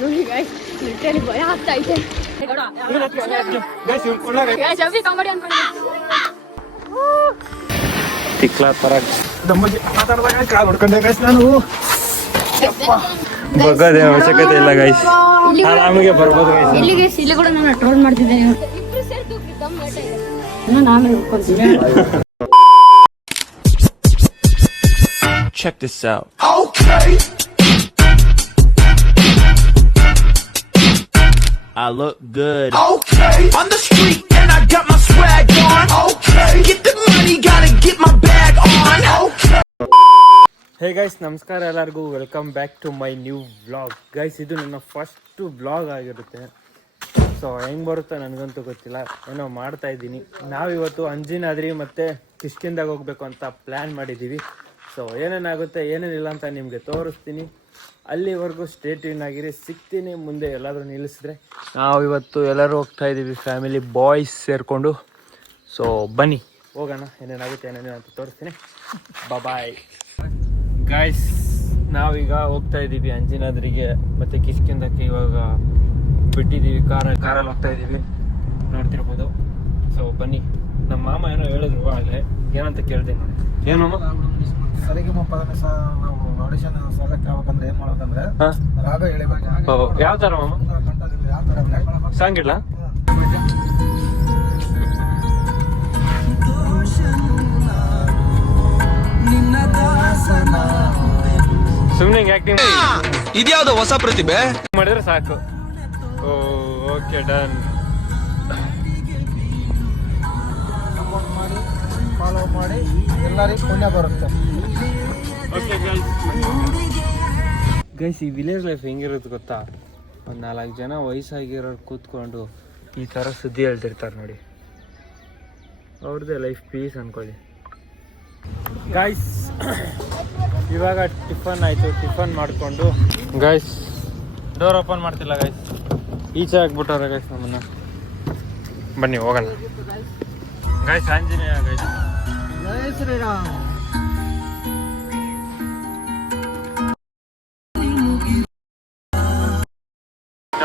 ನೋಡಿ guys literally ಭಯ ಆಗ್ತಾ ಇದೆ. ಕಾಮಿಡಿ ಅನ್ಕೊಂಡು ತಿಕ್ಲಾ ತರ ಮಾತಾಡಿದಾಗ ಕಾಲ್ ಹೊಡ್ಕೊಂಡೆ ಗೈಸ್ ನಾನು. ಬಗ್ಗದೆ ಅವಶ್ಯಕತೆ ಇಲ್ಲ ಗೈಸ್, ಆರಾಮಿಗೆ ಬರ್ಬೋದು ಗೈಸ್. ಇಲ್ಲಿ ಗೈಸ್ ಇಲ್ಲಿ ಕೂಡ ನಾನು ಟ್ರೋಲ್ ಮಾಡ್ತಿದ್ದೇನೆ. ಇಬ್ರು ಸೇರಿ ದಮ್ ಲೇಟ್ ಇದೆ. ನಾನು ಆಮೇಲೆ ಹೋಗ್ತೀನಿ. Check this out. Okay. I look good. Okay. On the street and I got my swag on. Okay. Get the money, gotta get my bag on. Okay. Hey guys, ನಮಸ್ಕಾರ ಎಲ್ಲರಿಗೂ. Welcome back to my new vlog. Guys ಇದು ನನ್ನ first vlog ಆಗಿರುತ್ತೆ. So ಹೆಂಗೆ ಬರುತ್ತೋ ನನಗಂತೂ ಗೊತ್ತಿಲ್ಲ, ಏನೋ ಮಾಡ್ತಾ ಇದ್ದೀನಿ. ನಾವಿವತ್ತು ಅಂಜನಾದ್ರಿ ಮತ್ತು ಕಿಷ್ಕಿಂದಾಗ ಹೋಗ್ಬೇಕು ಅಂತ ಪ್ಲ್ಯಾನ್ ಮಾಡಿದ್ದೀವಿ. ಸೊ ಏನೇನಾಗುತ್ತೆ ಏನೇನಿಲ್ಲ ಅಂತ ನಿಮಗೆ ತೋರಿಸ್ತೀನಿ. ಅಲ್ಲಿವರೆಗೂ ಸ್ಟೇ ಟ್ಯೂನ್ ಆಗಿರಿ, ಸಿಗ್ತೀನಿ ಮುಂದೆ ಎಲ್ಲಾದರೂ ನಿಲ್ಲಿಸಿದ್ರೆ. ನಾವು ಇವತ್ತು ಎಲ್ಲರೂ ಹೋಗ್ತಾ ಇದ್ದೀವಿ, ಫ್ಯಾಮಿಲಿ ಬಾಯ್ಸ್ ಸೇರಿಕೊಂಡು. ಸೊ ಬನ್ನಿ ಹೋಗೋಣ, ಏನೇನಾಗುತ್ತೆ ಏನೇನಿಲ್ಲ ಅಂತ ತೋರಿಸ್ತೀನಿ. Bye guys. ನಾವೀಗ ಹೋಗ್ತಾ ಇದ್ದೀವಿ ಅಂಜನಾದ್ರಿಗೆ ಮತ್ತು ಕಿಷ್ಕಿಂದಕ್ಕೆ. ಇವಾಗ ಬಿಟ್ಟಿದ್ದೀವಿ, ಕಾರಲ್ಲಿ ಹೋಗ್ತಾ ಇದ್ದೀವಿ, ನೋಡ್ತಿರ್ಬೋದು. ಸೊ ಬನ್ನಿ. ನಮ್ಮ ಮಾಮ ಏನೋ ಹೇಳಿದ್ರು ಆಗಲೇ, ಏನಂತ ಕೇಳ್ತೀನಿ ನೋಡಿ. ಏನು ಮಾಮ? ಸರಿಗಮ ಪದನೆ ನಾವು ಆಡಿಷನ್ ಸೆಲೆಕ್ಟ್ ಆಗ್ಬೇಕಂದ್ರೆ ಏನ್ ಮಾಡ್ಬೇಕಂದ್ರೆ ರಾಗ ಹೇಳಿಬೇಕು. ಯಾವ ತರ ಮಾಮ? ಯಾವ ತರ ಸಾಂಗ್ ಇಲ್ಲ? ಸುಮ್ಮನೆ ಆಕ್ಟಿಂಗ್ ಇದ್ಯಾವ್ದು ಹೊಸ ಪ್ರತಿಭೆ ಮಾಡಿದ್ರೆ ಸಾಕು. Okay done. ಸಪೋರ್ಟ್ ಮಾಡಿ, ಫಾಲೋ ಮಾಡಿ, ಎಲ್ಲರಿಗೂ ಪುಣ್ಯ ಬರುತ್ತೆ. ಗೈಸ್, ಈ ವಿಲೇಜ್ ಲೈಫ್ ಹೆಂಗಿರುತ್ತೆ ಗೊತ್ತಾ? ಒಂದು 4 ಜನ ವಯಸ್ಸಾಗಿರೋರು ಕೂತ್ಕೊಂಡು ಈ ಥರ ಸುದ್ದಿ ಹೇಳ್ತಿರ್ತಾರೆ ನೋಡಿ. ಅವ್ರದ್ದೇ ಲೈಫ್ ಪೀಸ್ ಅನ್ಕೊಳ್ಳಿ. ಗೈಸ್ ಇವಾಗ ಟಿಫನ್ ಆಯಿತು. ಟಿಫನ್ ಮಾಡಿಕೊಂಡು ಗೈಸ್ ಡೋರ್ ಓಪನ್ ಮಾಡ್ತಿಲ್ಲ ಗೈಸ್, ಈಚೆ ಹಾಕ್ಬಿಟ್ಟವ್ರೆ ಗೈಸ್ ನಮ್ಮನ್ನು. ಬನ್ನಿ ಹೋಗೋಣ guys. Anjaneya guys. Jai Shriram.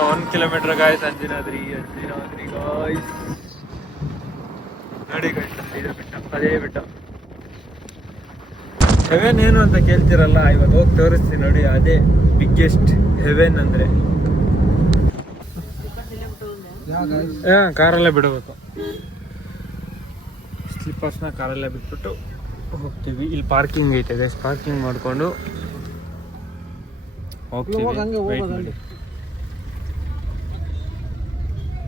1 kilometre guys. Anjanadri guys. ನೋಡಿ ಗೈಸ್, ಇದೇ ಬೆಟ್ಟ, ಅದೇ ಬೆಟ್ಟ. ಹೆವೆನ್ ಏನು ಅಂತ ಕೇಳ್ತಿರಲ್ಲ, ಇವತ್ತು ಹೋಗಿ ತೋರಿಸ್ತೀನಿ ನೋಡಿ. ಅದೇ ಬಿಗ್ಗೆಸ್ಟ್ ಹೆವೆನ್ ಅಂದರೆ. ಕಾರಲ್ಲೇ ಬಿಡಬೇಕು. ಸ್ಲಿಪ್ಪರ್ಸ್ನ ಕಾರಲ್ಲೇ ಬಿಟ್ಬಿಟ್ಟು ಹೋಗ್ತೀವಿ. ಇಲ್ಲಿ ಪಾರ್ಕಿಂಗ್ ಐತೆ ಗೈಸ್, ಪಾರ್ಕಿಂಗ್ ಮಾಡಿಕೊಂಡು ಹೋಗ್ತೀವಿ.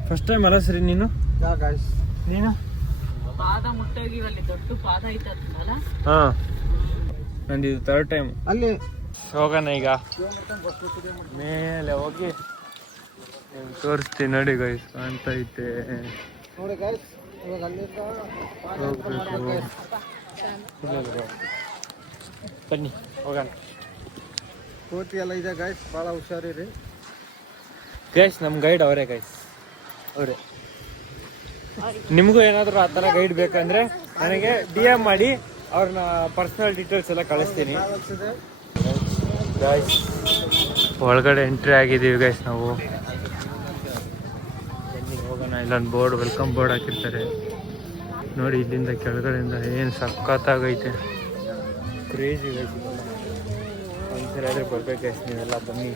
ಫಸ್ಟ್ ಟೈಮ್ ಅಲ್ಲ ಸರಿ ನೀನು? ನೀನು ಪಾದ ಮುಟ್ಟೋಗಿ ಅಲ್ಲಿ ದೊಡ್ಡ ಪಾದ ಐತಲ್ಲ. ಹಾಂ, ನಂದು ಇದು 3rd ಟೈಮ್. ಅಲ್ಲಿ ಹೋಗೋಣ ಈಗ ಮೇಲೆ ಹೋಗಿ ತೋರಿಸ್ತೀನಿ ನೋಡಿ ಗೈಸ್. ಕಾಣ್ತಾ ಐತೆ ನೋಡಿ ಗೈಸ್, ಇವಾಗ ಅಲ್ಲಿಂದ ಹೋಗ್ಬೇಕು. ಬನ್ನಿ ಹೋಗೋಣ. ಕೋತಿ ಎಲ್ಲ ಇದೆ ಗೈಸ್, ಭಾಳ ಹುಷಾರಿರಿ ಗೈಸ್. ನಮ್ಮ ಗೈಡ್ ಅವರೇ ಗೈಸ್, ಅವರೇ. ನಿಮಗೂ ಏನಾದರೂ ಆ ಥರ ಗೈಡ್ ಬೇಕಂದ್ರೆ ನನಗೆ DM ಮಾಡಿ, ಅವ್ರನ್ನ ಪರ್ಸನಲ್ ಡೀಟೇಲ್ಸ್ ಎಲ್ಲ ಕಳಿಸ್ತೀನಿ ಗೈಸ್. ಒಳಗಡೆ ಎಂಟ್ರಿ ಆಗಿದ್ದೀವಿ ಗೈಸ್ ನಾವು. ಬನ್ನಿ ಹೋಗೋಣ. ಇಲ್ಲೊಂದು ಬೋರ್ಡ್, ವೆಲ್ಕಮ್ ಬೋರ್ಡ್ ಹಾಕಿರ್ತಾರೆ ನೋಡಿ. ಇಲ್ಲಿಂದ ಕೆಳಗಡೆಯಿಂದ ಏನು ಸಖತ್ತಾಗೈತೆ, ಕ್ರೇಜಿ ಗೈಸ್. ಒಂದ್ಸರಿ ಆದರೆ ಬರ್ಬೇಕು ಗೈಸ್, ನೀವೆಲ್ಲ ಬನ್ನಿ,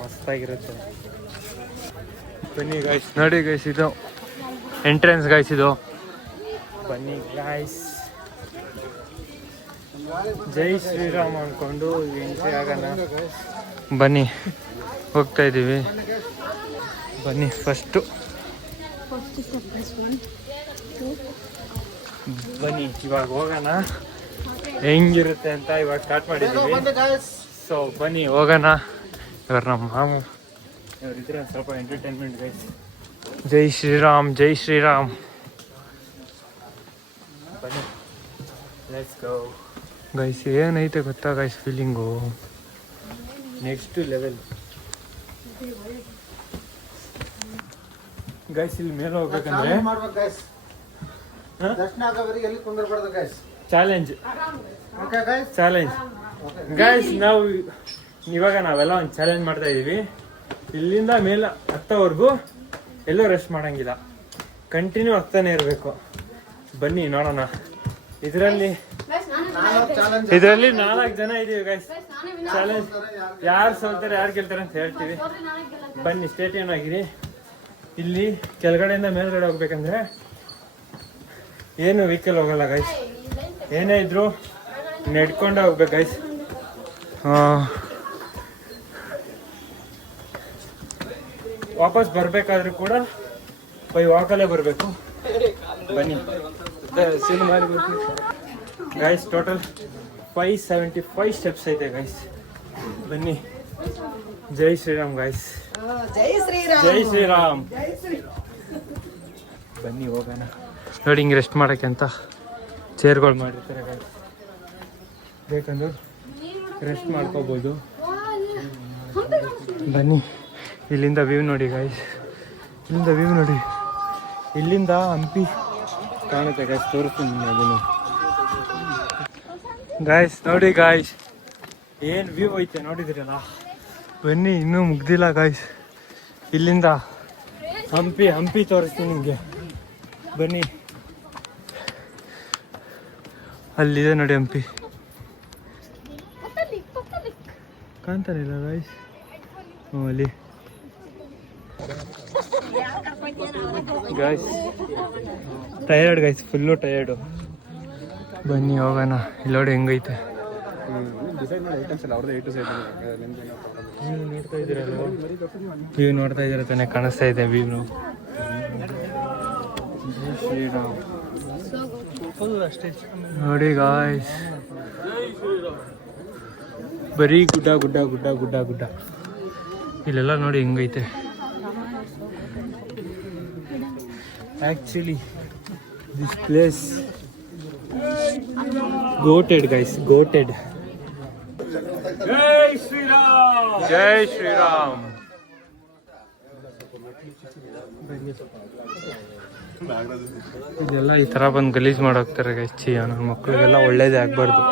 ಮಸ್ತಾಗಿರುತ್ತೆ. ಬನ್ನಿ ಗೈಸ್. ನೋಡಿ ಗೈಸ್, ಇದು ಎಂಟ್ರೆನ್ಸ್ ಗೈಸ್, ಇದು. ಬನ್ನಿ ಗೈಸ್. ಜೈ ಶ್ರೀರಾಮ್ ಅಂದ್ಕೊಂಡು ಎಂಟ್ರಿ ಆಗೋಣ. ಬನ್ನಿ ಹೋಗ್ತಾ ಇದ್ದೀವಿ. ಬನ್ನಿ ಫಸ್ಟು ಬನ್ನಿ ಇವಾಗ ಹೋಗೋಣ. ಹೆಂಗಿರುತ್ತೆ ಅಂತ ಇವಾಗ ಸ್ಟಾರ್ಟ್ ಮಾಡಿದ್ದೀವಿ. ಸೊ ಬನ್ನಿ ಹೋಗೋಣ. ಇವ್ರು ನಮ್ಮ ಮಾಮ, ಇವರಿದ್ರೆ ಸ್ವಲ್ಪ ಎಂಟರ್ಟೈನ್ಮೆಂಟ್ ಗೈಸ್. ಜೈ ಶ್ರೀರಾಮ್, ಜೈ ಶ್ರೀರಾಮ್. ಬನ್ನಿ ಲೆಟ್ಸ್ ಗೋ ಗೈಸ್. ಏನೈತೆ ಗೊತ್ತಾ guys, feeling next level guys. ಇಲ್ಲಿ ಮೇಲೆ ಹೋಗ್ಬೇಕಂದ್ರೆ ಚಾಲೆಂಜ್ ಚಾಲೆಂಜ್ ಗೈಸ್. ನಾವು ಇವಾಗ ನಾವೆಲ್ಲ ಒಂದು ಚಾಲೆಂಜ್ ಮಾಡ್ತಾ ಇದೀವಿ. ಇಲ್ಲಿಂದ ಮೇಲೆ ಹತ್ತೋವರೆಗೂ ಎಲ್ಲೂ ರೆಸ್ಟ್ ಮಾಡಂಗಿಲ್ಲ, ಕಂಟಿನ್ಯೂ ಆಗ್ತಾನೆ ಇರಬೇಕು. ಬನ್ನಿ ನೋಡೋಣ. ಇದರಲ್ಲಿ 4 ಜನ ಇದೀವಿ ಗೈಸ್. ಚಾಲೆಂಜ್ ಯಾರು ಸೋಲ್ತಾರೆ ಯಾರು ಗೆಲ್ತಾರೆ ಅಂತ ಹೇಳ್ತೀವಿ. ಬನ್ನಿ, ಸ್ಟೇ ಟ್ಯೂನ್ ಆಗಿರಿ. ಇಲ್ಲಿ ಕೆಳಗಡೆಯಿಂದ ಮೇಲ್ಗಡೆ ಹೋಗ್ಬೇಕಂದ್ರೆ ಏನು ವೆಹಿಕಲ್ ಹೋಗಲ್ಲ ಗೈಸ್. ಏನೇ ಇದ್ರು ನೆಡ್ಕೊಂಡೆ ಹೋಗ್ಬೇಕು ಗೈಸ್. ವಾಪಸ್ ಬರ್ಬೇಕಾದ್ರೂ ಕೂಡ ಬೈ ವಾಕಲ್ಲೇ ಬರಬೇಕು. ಬನ್ನಿ ಗೈಸ್, ಟೋಟಲ್ 575 ಸ್ಟೆಪ್ಸ್ ಐತೆ ಗೈಸ್. ಬನ್ನಿ. ಜೈ ಶ್ರೀರಾಮ್ ಗೈಸ್. ಜೈ ಶ್ರೀರಾಮ್. ಬನ್ನಿ ಹೋಗೋಣ. ನೋಡಿ, ಹಿಂಗೆ ರೆಸ್ಟ್ ಮಾಡೋಕ್ಕೆ ಅಂತ ಚೇರ್ಗಳು ಮಾಡಿರ್ತಾರೆ ಗೈಸ್. ಬೇಕಂದ್ರೆ ರೆಸ್ಟ್ ಮಾಡ್ಕೋಬೋದು. ಬನ್ನಿ, ಇಲ್ಲಿಂದ ವ್ಯೂ ನೋಡಿ ಗೈಸ್. ಇಲ್ಲಿಂದ ವ್ಯೂ ನೋಡಿ. ಇಲ್ಲಿಂದ ಹಂಪಿ ಕಾಣುತ್ತೆ ಗೈಸ್. ತೋರಿಸ್ತೀನಿ ಅದನ್ನು ಗಾಯ್ಸ್. ನೋಡಿ ಗಾಯ್ಸ್, ಏನು ವ್ಯೂ ಐತೆ ನೋಡಿದ್ರಲ್ಲ. ಬನ್ನಿ, ಇನ್ನೂ ಮುಗ್ದಿಲ್ಲ ಗಾಯ್ಸ್. ಇಲ್ಲಿಂದ ಹಂಪಿ ತೋರಿಸ್ತೀನಿ ನಿಮಗೆ. ಬನ್ನಿ, ಅಲ್ಲಿದೆ ನೋಡಿ ಹಂಪಿ. ಕಾಣ್ತಾನೆ ಇಲ್ಲ ಗಾಯ್ಸ್. ಅಲ್ಲಿ guys, tired guys, full tired. ಬನ್ನಿ ಹೋಗೋಣ. ಇಲ್ಲಿ ನೋಡಿ ಹೆಂಗೈತೆ. ನೋಡ್ತಾ ಇದ್ದೀರಲ್ಲ, ವ್ಯೂ ನೋಡ್ತಾ ಇದ್ದೀರ ತಾನೆ, ಕಾಣಿಸ್ತಾ ಇದೆ ವ್ಯೂ. ನೋಡಿ ಗಾಯ್ಸ್, ಬರೀ ಗುಡ್ಡ ಗುಡ್ಡ ಗುಡ್ಡ ಗುಡ್ಡ ಗುಡ್ಡ. ಇಲ್ಲೆಲ್ಲ ನೋಡಿ ಹೆಂಗೈತೆ. Actually this place goated guys, goated. ಜೈ ಶ್ರೀರಾಮ್. ಜೈ ಶ್ರೀರಾಮ್. ಇದೆಲ್ಲ ಈ ತರ ಬಂದು ಗಲೀಜ್ ಮಾಡೋಗ್ತಾರೆ ಗೈಸ್. ನನ್ನ ಮಕ್ಳಿಗೆಲ್ಲ ಒಳ್ಳೇದೇ ಆಗ್ಬಾರ್ದು.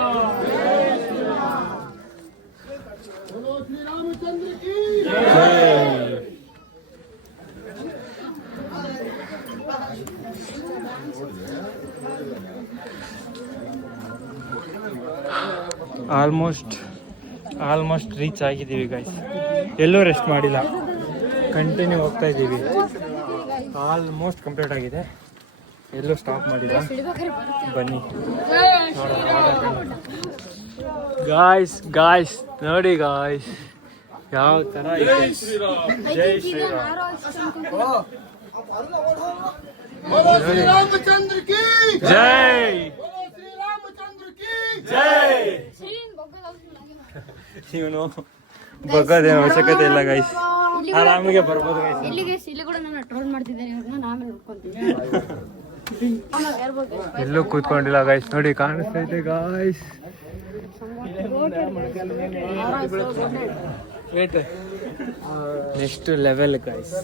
ಆಲ್ಮೋಸ್ಟ್ ರೀಚ್ ಆಗಿದ್ದೀವಿ ಗೈಸ್. ಎಲ್ಲೂ ರೆಸ್ಟ್ ಮಾಡಿಲ್ಲ, ಕಂಟಿನ್ಯೂ ಹೋಗ್ತಾ ಇದ್ದೀವಿ. ಆಲ್ಮೋಸ್ಟ್ ಕಂಪ್ಲೀಟ್ ಆಗಿದೆ, ಎಲ್ಲೂ ಸ್ಟಾಪ್ ಮಾಡಿಲ್ಲ. ಬನ್ನಿ ಗಾಯ್ಸ್, ನೋಡಿ ಗಾಯ್ಸ್ ಯಾವ ಥರ ಇದೆ. ಜೈ ಶ್ರೀರಾಮ್. ಜೈ ಜೈ. ಇವನು ಬಗ್ಗೋದೇನು ಅವಶ್ಯಕತೆ ಇಲ್ಲ ಗೈಸ್, ಆರಾಮಿಗೆ ಬರ್ಬೋದು ಗೈಸ್. ಇಲ್ಲಿ ಕೂಡ ನಾನು ಟ್ರೋಲ್ ಮಾಡ್ತಿದ್ದೇನೆ ಇವ್ರನ್ನ, ಆಮೇಲೆ ನೋಡ್ಕೊಂತೀನಿ. ಎಲ್ಲೂ ಕೂತ್ಕೊಂಡಿಲ್ಲ ಗೈಸ್. ನೋಡಿ ಕಾಣಿಸ್ತೈತೆ ಗಾಯ್ಸ್. Next level guys.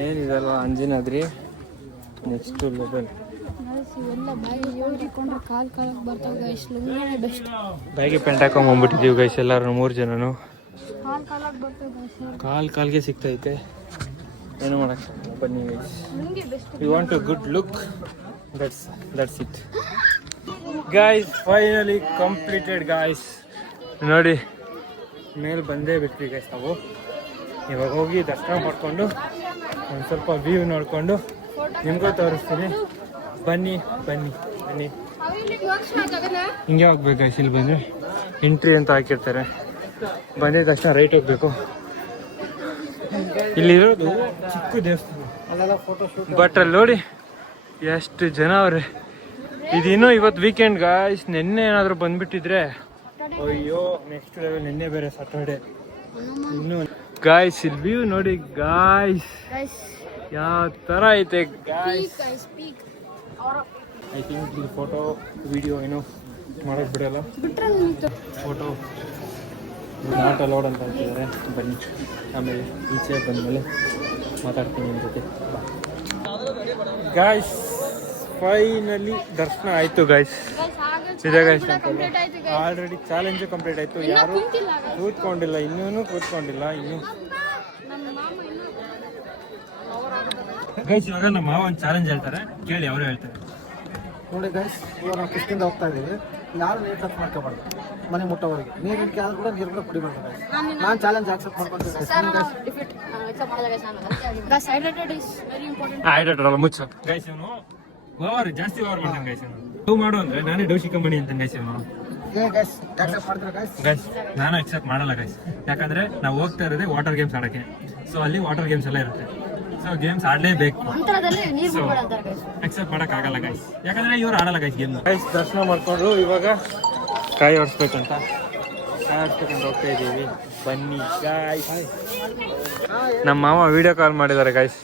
ಏನಿದಲ್ಲ Anjanadri, next level. Baggy pant ಹಾಕೊಂಡ್ಬಂದ್ಬಿಟ್ಟಿದ್ದೀವಿ ಗೈಸ್ ಎಲ್ಲರೂ, 3 ಜನನು. ಕಾಲ್ಗೆ ಸಿಗ್ತೈತೆ, ಏನು ಮಾಡಕ್ಕೆ. ಬನ್ನಿ guys, you want to good look, that's it guys. Finally completed guys. ನೋಡಿ, ಮೇಲೆ ಬಂದೇ ಬಿಟ್ವಿ ಗೈಸ್ ನಾವು. ಇವಾಗ ಹೋಗಿ ದರ್ಶನ ಮಾಡಿಕೊಂಡು ಒಂದು ಸ್ವಲ್ಪ ವ್ಯೂ ನೋಡಿಕೊಂಡು ನಿಮಗೂ ತೋರಿಸ್ತೀನಿ. ಬನ್ನಿ ಬನ್ನಿ ಬನ್ನಿ. ಹಿಂಗೆ ಹೋಗ್ಬೇಕು ಗೈಸ್. ಇಲ್ಲಿ ಬಂದರೆ ಎಂಟ್ರಿ ಅಂತ ಹಾಕಿರ್ತಾರೆ. ಬಂದಿದ ತಕ್ಷಣ ರೈಟ್ ಹೋಗ್ಬೇಕು. ಇಲ್ಲಿರೋದು ಚಿಕ್ಕ ದೇವಸ್ಥಾನ, ಬಟ್ ಅಲ್ಲಿ ನೋಡಿ ಎಷ್ಟು ಜನ ಅವ್ರೆ. ಇದಿನ್ನೂ ಇವತ್ತು ವೀಕೆಂಡ್ ಗಾಯ್ಸ್. ನಿನ್ನೆ ಏನಾದರೂ ಬಂದ್ಬಿಟ್ಟಿದ್ರೆ ಅಯ್ಯೋ ನೆಕ್ಸ್ಟ್ ಲೆವೆಲ್. ನಿನ್ನೆ ಬೇರೆ ಸಾಟರ್ಡೆ. ಇನ್ನು ಗಾಯ್ಸ್ ಇಲ್ಲಿ ವ್ಯೂ ನೋಡಿ ಗಾಯ್ಸ್, ಯಾವ ಥರ ಐತೆ ಗಾಯ್ಸ್. ಐ ಥಿಂಕ್ ಇಲ್ಲಿ ಫೋಟೋ ವಿಡಿಯೋ ಏನೋ ಮಾಡೋಕ್ಕೆ ಬಿಡಲ್ಲ. ಫೋಟೋ ನಾಟ್ ಅಲೌಡ್ ಅಂತ ಹೇಳ್ತಿದ್ದಾರೆ. ಬನ್ನಿ, ಆಮೇಲೆ ಈಚೆ ಬಂದಮೇಲೆ ಮಾತಾಡ್ತೀನಿ ನಿಮ್ಮ ಜೊತೆ. ಗಾಯ್ಸ್ ಫೈನಲಿ ದರ್ಶನ ಆಯ್ತು ಗೈಸ್. ಇದೆ guys temple. Already challenge complete ಆಯ್ತು. ಯಾರು ಕೂತ್ಕೊಂಡಿಲ್ಲ, ಇನ್ನೂ ಕೂತ್ಕೊಂಡಿಲ್ಲ ಇನ್ನು ಗೈಸ್. ಇವಾಗ ನಮ್ಮ ಮಾವ ಒಂದು ಚಾಲೆಂಜ್ ಹೇಳ್ತಾರೆ, ಕೇಳಿ ಅವರೇ ಹೇಳ್ತಾರೆ. ನೋಡಿ ಗೈಸ್, ಇವಾಗ ನಾವು ಕಿಷ್ಕಿಂದ ಹೋಗ್ತಾ ಇದ್ದೀವಿ. ಯಾರು ನೀರು ಟಚ್ ಮಾಡ್ಕೋಬಾರ್ದು ಮನೆ ಮುಟ್ಟೋವರೆಗೆ. ನೀರು ಇನ್ಕೆ ಆದ್ರೂ ಕೂಡ ನೀರು ಕೂಡ ಕುಡಿಬಾರ್ದು ಗೈಸ್. ನಾನು ಚಾಲೆಂಜ್ ಆಕ್ಸೆಪ್ಟ್ ಮಾಡ್ಕೊಳ್ತೀನಿ ಗೈಸ್. ಮುಚ್ಚ ಗೈಸ್. ಇವನು ಓವರ್ ಜಾಸ್ತಿ ಓವರ್ ಮಾಡ್ತಾನೆ ಗೈಸ್. ಇವನು ಮಾಡು ಅಂದ್ರೆ ನಾನೇ ಡೌಶಿ ಕಂಪನಿ ಅಂತ ಗೈಸ್. ಇವನು ಗೈಸ್ ಆಕ್ಸೆಪ್ಟ್ ಮಾಡ್ತೀರಾ ಗೈಸ್? ಗೈಸ್ ನಾನು ಅಕ್ಸೆಪ್ಟ್ ಮಾಡಲ್ಲ ಗೈಸ್. ಯಾಕಂದ್ರೆ ನಾವು ಹೋಗ್ತಾ ಇರೋದೇ ವಾಟರ್ ಗೇಮ್ಸ್ ಆಡಕ್ಕೆ. ಸೊ ಅಲ್ಲಿ ವಾಟರ್ ಗೇಮ್ಸ್ ಎಲ್ಲ ಇರುತ್ತೆ. ಸೊ ಗೇಮ್ಸ್ ಆಡಲೇಬೇಕು. ಸೊ ಅಕ್ಸೆಪ್ಟ್ ಮಾಡಕ್ ಆಗಲ್ಲ ಗೈಸ್, ಯಾಕಂದ್ರೆ ಇವ್ರು ಆಡಲ್ಲ ಗೈಸ್ ಗೇಮ್. ಗೈಸ್ ದರ್ಶನ ಮಾಡ್ಕೊಂಡು ಇವಾಗ ಕಾಯಿ ಹೊಡ್ಸ್ಬೇಕಂತ ಹೋಗ್ತಾ ಇದ್ದೀವಿ. ಬನ್ನಿ ಗಾಯ್ಸ್. ನಮ್ಮ ಮಾಮ ವಿಡಿಯೋ ಕಾಲ್ ಮಾಡಿದ್ದಾರೆ ಗೈಸ್.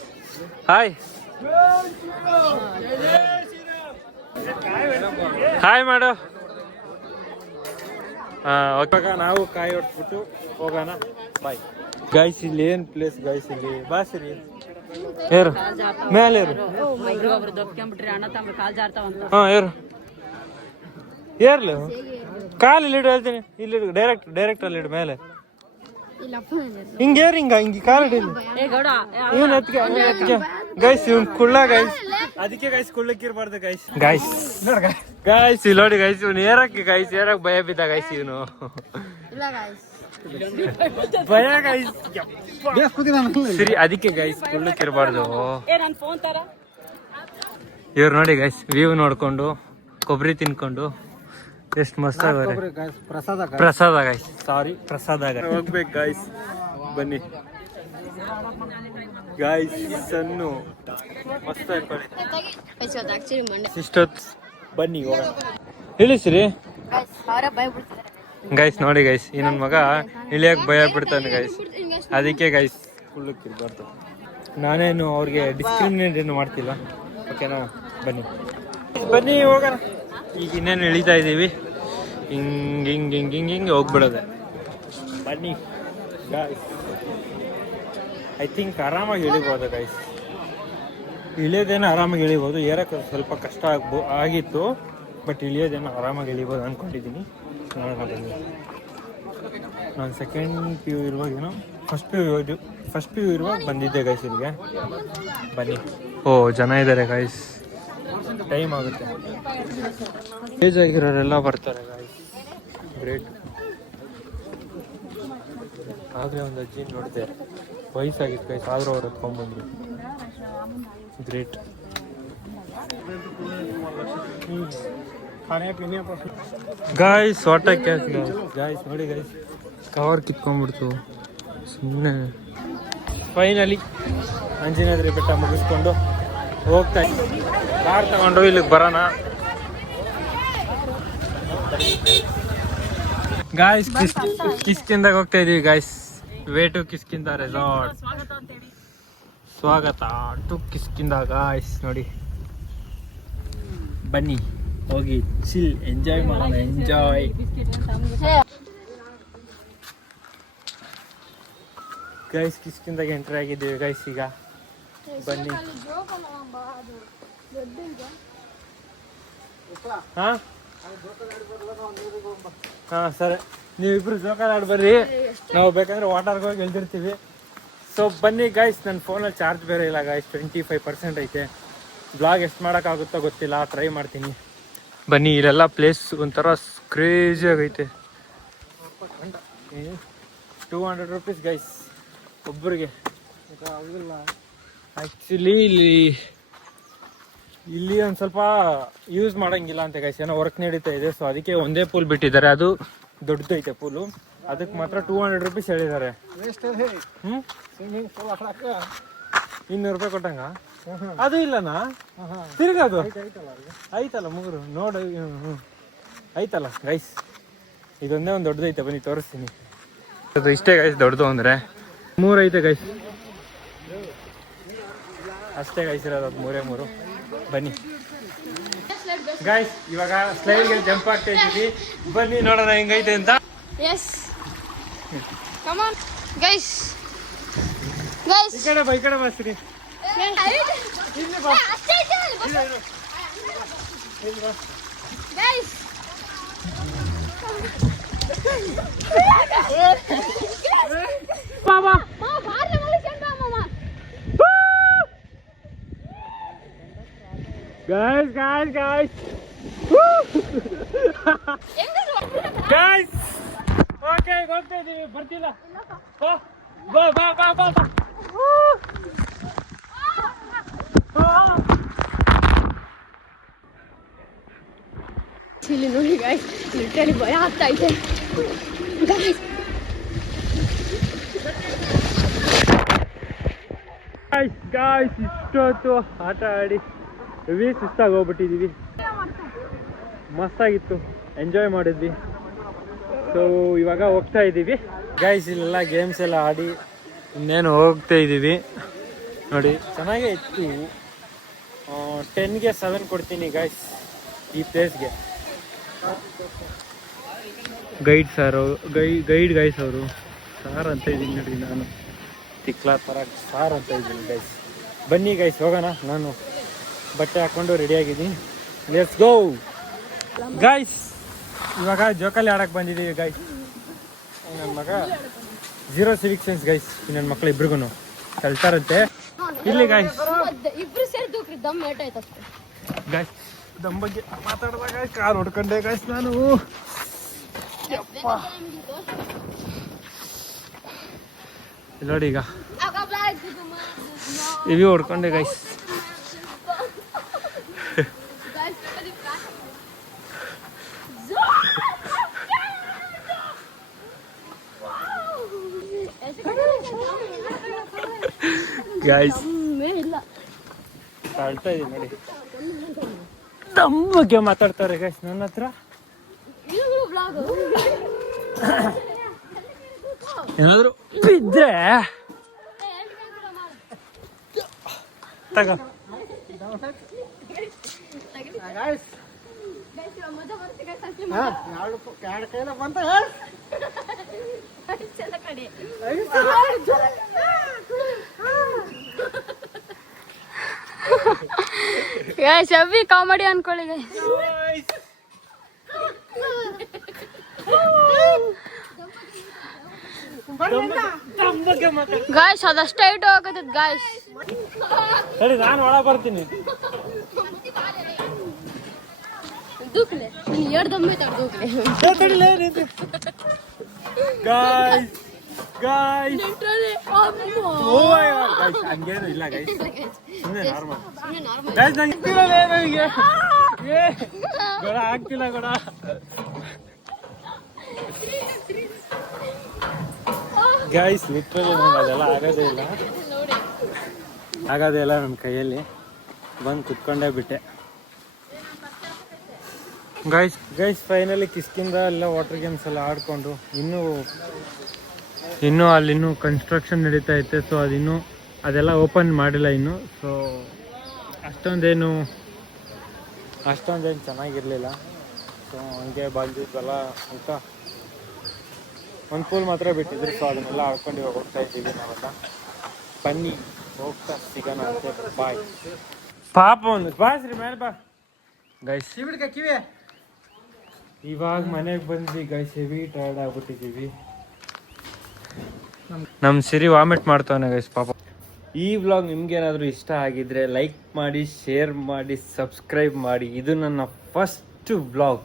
ಹಾಯ್ ಹಾಯ್ ಮಾಡು. ಇವಾಗ ನಾವು ಕಾಯಿ ಹೊಡ್ಸ್ಬಿಟ್ಟು ಹೋಗೋಣ. Bye guys. ಇಲ್ಲಿ ಏನ್ ಪ್ಲೇಸ್ ಗೈಸ್, ಇಲ್ಲಿ ಬಾಸಿರಿ ಏರು ಮೇಲೆ ಏರು. ಏರು ಏರ್ಲು ಕಾಲು ಇಲ್ಲಿ ಇಡು ಹೇಳ್ತೀನಿ. ಇಲ್ಲಿ ಡೈರೆಕ್ಟ್ ಅಲ್ಲಿ ಇಡು ಮೇಲೆ. ಹಿಂಗೇರು ಹಿಂಗೆ ಕಾಲು ಇಡಿ. ಇವನ್ ಎತ್ಗೆ ಗೈಸ್. ಇವನ್ ಕುಳ್ಳ ಗೈಸ್, ಅದಕ್ಕೆ ಗೈಸ್ ಕುಳ್ಳಕ್ಕೆ ಇರ್ಬಾರ್ದು ಗೈಸ್. ಗೈಸ್ ಗೈಸ್ ಇಲ್ಲಿ ನೋಡಿ ಗೈಸ್, ಇವನು ಏರಕ್ಕೆ ಭಯ ಬಿದ್ದ ಗೈಸ್. ಇವನು ಭಯ ಗೈಸ್ ಸರಿ, ಅದಕ್ಕೆ ಗೈಸ್ ಕುಳ್ಳಕ್ಕೆ ಇರಬಾರ್ದು. ಇವ್ರು ನೋಡಿ ಗೈಸ್, ವ್ಯೂ ನೋಡ್ಕೊಂಡು ಕೊಬ್ಬರಿ ತಿನ್ಕೊಂಡು ಎಷ್ಟು ಮಸ್ತ್ ಆಗವ್ರೆ. ಪ್ರಸಾದ ಗೈಸ್, ಸಾರಿ ಪ್ರಸಾದ ಹೋಗ್ಬೇಕು ಗೈಸ್. ಬನ್ನಿ ಗೈಸ್. ಸನ್ನು ಮಸ್ತ್ ಇಷ್ಟೊತ್ತು ಬನ್ನಿ ಹೋಗೋಣ. ಇಳಿಸ್ರಿ ಗೈಸ್. ನೋಡಿ ಗೈಸ್, ಈ ನನ್ನ ಮಗ ಇಳಿಯಕ್ಕೆ ಭಯ ಬಿಡ್ತಾನೆ ಗೈಸ್. ಅದಕ್ಕೆ ಗೈಸ್ ಕುಳ್ಳಕ್ಕೆ ಇರಬಾರ್ದು. ನಾನೇನು ಅವ್ರಿಗೆ ಡಿಸ್ಕ್ರಿಮಿನೇಟ್ ಏನು ಮಾಡ್ತಿಲ್ಲ, ಓಕೆನಾ? ಬನ್ನಿ ಬನ್ನಿ ಹೋಗೋಣ. ಈಗ ಇನ್ನೇನು ಇಳಿತಾ ಇದ್ದೀವಿ. ಹಿಂಗೆ ಹೋಗ್ಬಿಡೋದೆ. ಬನ್ನಿ ಗಾಯ್ಸ್. ಐ ಥಿಂಕ್ ಆರಾಮಾಗಿ ಇಳಿಬೋದು ಗೈಸ್. ಇಳಿಯೋದೇನೋ ಆರಾಮಾಗಿ ಇಳಿಬೋದು. ಏರಕ್ಕೆ ಸ್ವಲ್ಪ ಕಷ್ಟ ಆಗಿತ್ತು, ಬಟ್ ಇಳಿಯೋದೇನೋ ಆರಾಮಾಗಿ ಇಳಿಬೋದು ಅಂದ್ಕೊಂಡಿದ್ದೀನಿ. ನೋಡೋಣ ಬನ್ನಿ. ನಾನು ಸೆಕೆಂಡ್ ಪಿ ಯು ಇರುವಾಗೇನೋ ಫಸ್ಟ್ ಪಿ ಯು ಇರುವಾಗ ಬಂದಿದ್ದೆ ಗೈಸ್ ಇಲ್ಲಿಗೆ. ಬನ್ನಿ. ಓ ಜನ ಇದ್ದಾರೆ ಗೈಸ್, ಟೈಮ್ ಆಗುತ್ತೆ. ಏಜ್ ಆಗಿರೋರೆಲ್ಲ ಬರ್ತಾರೆ ಗೈಸ್. ಗ್ರೇಟ್. ಆಗಲೇ ಒಂದು ಅಜ್ಜಿ ನೋಡಿದೆ, ವಯಸ್ಸಾಗಿತ್ತು ಗೈಸ್, ಆದರೂ ಅವ್ರು ಎತ್ಕೊಂಡ್ಬಂದ್ರು. ಗ್ರೇಟ್. ಗಾಯ್ಸ್ ವಾಟಕ್ಕೆ ಗಾಯ್ಸ್ ನೋಡಿ ಗೈಸ್, ಕವರ್ ಕಿತ್ಕೊಂಡ್ಬಿಡ್ತು ಸುಮ್ಮನೆ. ಫೈನಲಿ ಅಂಜನಾದ್ರಿ ಬೆಟ್ಟ ಮುಗಿಸ್ಕೊಂಡು ಹೋಗ್ತಾ ಇದ್ದೀವಿ. ಕಾರ್ ತಗೊಂಡು ಇಲ್ಲಿಗೆ ಬರೋಣ ಗಾಯ್ಸ್. ಕಿಷ್ಕಿಂದಾಗ ಹೋಗ್ತಾ ಇದೀವಿ guys. Way to Kishkinda resort. ಸ್ವಾಗತ ಟು ಕಿಷ್ಕಿಂದ ಗಾಯ್ಸ್. ನೋಡಿ ಬನ್ನಿ ಹೋಗಿ ಚಿಲ್ ಎಂಜಾಯ್ ಮಾಡೋಣ. ಎಂಜಾಯ್. ಗೈಸ್ ಕಿಷ್ಕಿಂದಾಗ ಎಂಟ್ರಿ ಆಗಿದ್ದೀವಿ ಗೈಸ್. ಈಗ ಬನ್ನಿ. ಹಾಂ ಸರಿ, ನೀವಿಬ್ರು ಜೋಕಾಲಿ ಆಡಿ ಬರ್ರಿ, ನಾವು ಬೇಕಂದ್ರೆ ವಾಟರ್ಗೆ ಹೋಗಿ ಇಳ್ದಿರ್ತೀವಿ. ಸೊ ಬನ್ನಿ ಗೈಸ್. ನನ್ನ ಫೋನಲ್ಲಿ ಚಾರ್ಜ್ ಬೇರೆ ಇಲ್ಲ ಗೈಸ್, 25% ಐತೆ. ಬ್ಲಾಗ್ ಎಷ್ಟು ಮಾಡೋಕ್ಕಾಗುತ್ತೋ ಗೊತ್ತಿಲ್ಲ, ಟ್ರೈ ಮಾಡ್ತೀನಿ. ಬನ್ನಿ. ಇಲ್ಲೆಲ್ಲ ಪ್ಲೇಸ್ ಒಂಥರ ಕ್ರೇಜಿ ಆಗೈತೆ. 200 ರೂಪೀಸ್ ಗೈಸ್ ಒಬ್ಬರಿಗೆ. ಆ್ಯಕ್ಚುಲಿ ಇಲ್ಲಿ ಒಂದು ಸ್ವಲ್ಪ ಯೂಸ್ ಮಾಡೋಂಗಿಲ್ಲ ಅಂತ ಗೈಸ್, ಏನೋ ವರ್ಕ್ ನಡೀತಾ ಇದೆ. ಸೊ ಅದಕ್ಕೆ ಒಂದೇ ಪೂಲ್ ಬಿಟ್ಟಿದ್ದಾರೆ, ಅದು ದೊಡ್ಡದೈತೆ ಪೂಲು. ಅದಕ್ಕೆ ಮಾತ್ರ 200 ರೂಪೀಸ್ ಹೇಳಿದ್ದಾರೆ. 200 ರೂಪಾಯಿ ಕೊಟ್ಟಂಗ ಅದು ಇಲ್ಲನಾ? ತಿರ್ಗದು ಐತಲ್ಲ ಮುಗುರು ನೋಡು. ಐತಲ್ಲ ಗೈಸ್, ಇದೊಂದೇ ಒಂದು ದೊಡ್ಡದೈತೆ. ಬನ್ನಿ ತೋರಿಸ್ತೀನಿ. ಅದು ಇಷ್ಟೇ ಗೈಸ್ ದೊಡ್ಡದು ಅಂದರೆ 3 ಐತೆ ಗೈಸ್, ಅಷ್ಟೇ ಗೈಸ್ ಇರೋದು. ಅದು 3 ಬನ್ನಿ ಗೈಸ್. ಇವಾಗ ಸ್ಲೈಡ್ಗೆ ಜಂಪ್ ಆಗ್ತಾ ಇದ್ದೀವಿ. ಬನ್ನಿ ನೋಡೋಣ ಹೆಂಗೈತೆ ಅಂತ. Yes. Come on, guys. ಈ ಕಡೆ ಬಾ, ಈ ಕಡೆ ಬಾ ಸಿರಿ. ಗೈಸ್ ಬಾಬಾ guys ಓಕೆ ಹೋಗ್ತಾ ಇದೀವಿ ಬರ್ತಿಲ್ಲ ಬಾ ಬಾ ಬಾ ಬಾ ಬಾ ಇಲ್ಲಿ ನೋಡಿ ಗೈಸ್ ಲಿಟರಲಿ ಭಯ ಆಗ್ತಾ ಇದೆ ಗಾಯ್ಸ್ ಇಷ್ಟೊತ್ತು ಆಟ ಆಡಿ ಹೆವಿ ಸುಸ್ತಾಗಿ ಹೋಗ್ಬಿಟ್ಟಿದೀವಿ ಮಸ್ತಾಗಿತ್ತು ಎಂಜಾಯ್ ಮಾಡಿದ್ವಿ ಸೊ ಇವಾಗ ಹೋಗ್ತಾ ಇದ್ದೀವಿ ಗೈಸ್ ಇಲ್ಲೆಲ್ಲ ಗೇಮ್ಸ್ ಎಲ್ಲ ಆಡಿ ಇನ್ನೇನು ಹೋಗ್ತಾ ಇದ್ದೀವಿ ನೋಡಿ ಚೆನ್ನಾಗೇ ಇತ್ತು 10ಗೆ 7 ಕೊಡ್ತೀನಿ ಗೈಸ್ ಈ ಪ್ಲೇಸ್ಗೆ ಗೈಡ್ ಗೈಸ್ ಅವರು ಸಾರ್ ಅಂತ ಇದ್ದೀನಿ ನೋಡಿ ನಾನು ತಿಕ್ಲಾ ಥರ ಸಾರ್ ಅಂತ ಇದ್ದೀನಿ ಗೈಸ್ ಬನ್ನಿ ಗೈಸ್ ಹೋಗೋಣ ನಾನು ಬಟ್ಟೆ ಹಾಕ್ಕೊಂಡು ರೆಡಿಯಾಗಿದ್ದೀನಿ ಲೆಟ್ಸ್ ಗೋ ಗೈಸ್ ಇವಾಗ ಜೋಕಾಲಿ ಆಡಕ್ಕೆ ಬಂದಿದ್ದೀವಿ ಗೈಸ್ ನನ್ನ ಮಗ 0 ಸಿವಿಕ್ ಸೆನ್ಸ್ ಗೈಸ್ ನನ್ನ ಮಕ್ಳು ಇಬ್ರಿಗೂ ಕಲ್ತಾರಂತೆ ಇಲ್ಲಿ ಗೈಸ್ ಇಬ್ರು ಸೇರಿ ದೂಕ್ರಿ ದಮ್ ಏಟ್ ಆಯ್ತು ಗೈಸ್ ದಮ್ ಬಗ್ಗೆ ಮಾತಾಡಿದಾಗ ಕಾರ್ ಹೊಡ್ಕೊಂಡೆ ಗೈಸ್ ನಾನು ನೋಡಿ ಈಗ ಇವಿ ಹೊಡ್ಕೊಂಡೆ ಗೈಸ್ ಗೈಸ್ ಇಲ್ಲ ಆಡ್ತಾ ಇದೀನಿ ನೋಡಿ ದಮ್ ಬಗ್ಗೆ ಮಾತಾಡ್ತಾರೆ ಗೈಸ್ ನನ್ನ ಹತ್ರ ಏನಾದ್ರು ಬಿದ್ರೆ ತಗ ಎರಡು ಕೈಲ ಬಂತ ಅವಿ ಕಾಮಿಡಿ ಅನ್ಕೊಳ್ಳಿ ಗಾಯ್ಸ್ ಅದಷ್ಟೇ ಇಟ್ಟು ಹೋಗತ್ತದ ಗಾಯ್ಸ್ ಸರಿ ನಾನು ಒಳ ಬರ್ತೀನಿ ದೂಕ್ಲೆ ಎರಡು ದಮ್ಮೆ ದೂಕ್ಲೆ ಗಾಯ್ಸ್ ಗಾಯ್ಸ್ ಹಂಗೇನು ಇಲ್ಲ ಗೈಸ್ ಸುಮ್ಮನೆ ನಾರ್ಮಲ್ ಗೈಸ್ ನಂಗೆ ಗೊಡ ಆಗ್ತಿಲ್ಲ ಗೊಡ ಗೈಸ್ ಲಿಟ್ರಲಿ ನಂಗೆ ಅದೆಲ್ಲ ಆಗೋದೇ ಇಲ್ಲ ನನ್ನ ಕೈಯಲ್ಲಿ ಬಂದು ಕುತ್ಕೊಂಡೇ ಬಿಟ್ಟೆ ಗೈಸ್ ಫೈನಲಿ ಕಿಷ್ಕಿಂದ ಎಲ್ಲ ವಾಟರ್ ಗೇಮ್ಸ್ ಎಲ್ಲ ಆಡಿಕೊಂಡು ಇನ್ನೂ ಅಲ್ಲಿನ್ನೂ ಕನ್ಸ್ಟ್ರಕ್ಷನ್ ನಡೀತಾ ಐತೆ ಸೊ ಅದೆಲ್ಲ ಓಪನ್ ಮಾಡಿಲ್ಲ ಇನ್ನು ಸೊ ಅಷ್ಟೊಂದೇನು ಚೆನ್ನಾಗಿರಲಿಲ್ಲ ಸೊ ಹಂಗೆ ಬಂದಿದ್ವಲ್ಲ ಅಂತ ಒಂದು ಪೂಲ್ ಮಾತ್ರ ಬಿಟ್ಟಿದ್ರು ಸೊ ಅದನ್ನೆಲ್ಲ ಆಡ್ಕೊಂಡು ಇವಾಗ ಹೋಗ್ತಾ ಇದ್ದೀವಿ ನಾವೆಲ್ಲ ಬನ್ನಿ ಹೋಗ್ತಾ ಸಿಗೋಣ ಅಂತೆ ಬಾಯ್ ಪಾಪ ಒಂದು ಬಾಯ್ಸ್ರಿ ಮೇಲೆ ಬಾ ಗೈಸ್ ಕಿವಿ ಇವಾಗ ಮನೆಗೆ ಬಂದ್ವಿ ಗೈಸ್ ಹೆವಿ ಟಯರ್ಡ್ ಆಗ್ಬಿಟ್ಟಿದ್ದೀವಿ ನಮ್ಮ ಸಿರಿ ವಾಮಿಟ್ ಮಾಡ್ತಾವನೆ ಗೈಸ್ ಪಾಪ ಈ ವ್ಲಾಗ್ ನಿಮ್ಗೇನಾದರೂ ಇಷ್ಟ ಆಗಿದ್ರೆ ಲೈಕ್ ಮಾಡಿ ಶೇರ್ ಮಾಡಿ ಸಬ್ಸ್ಕ್ರೈಬ್ ಮಾಡಿ ಇದು ನನ್ನ ಫಸ್ಟ್ ವ್ಲಾಗ್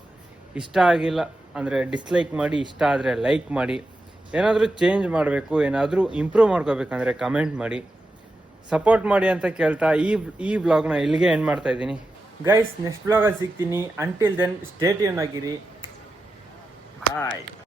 ಇಷ್ಟ ಆಗಿಲ್ಲ ಅಂದರೆ ಡಿಸ್ಲೈಕ್ ಮಾಡಿ ಇಷ್ಟ ಆದರೆ ಲೈಕ್ ಮಾಡಿ ಏನಾದರೂ ಚೇಂಜ್ ಮಾಡಬೇಕು ಏನಾದರೂ ಇಂಪ್ರೂವ್ ಮಾಡ್ಕೋಬೇಕಂದ್ರೆ ಕಮೆಂಟ್ ಮಾಡಿ ಸಪೋರ್ಟ್ ಮಾಡಿ ಅಂತ ಕೇಳ್ತಾ ಈ ವ್ಲಾಗ್ನ ಇಲ್ಲಿಗೆ ಎಂಡ್ ಮಾಡ್ತಾ ಇದ್ದೀನಿ ಗೈಸ್ ನೆಕ್ಸ್ಟ್ ವ್ಲಾಗಲ್ಲಿ ಸಿಗ್ತೀನಿ ಅಂಟಿಲ್ ದೆನ್ ಸ್ಟೇ ಟ್ಯೂನ್ ಆಗಿರಿ ಬಾಯ್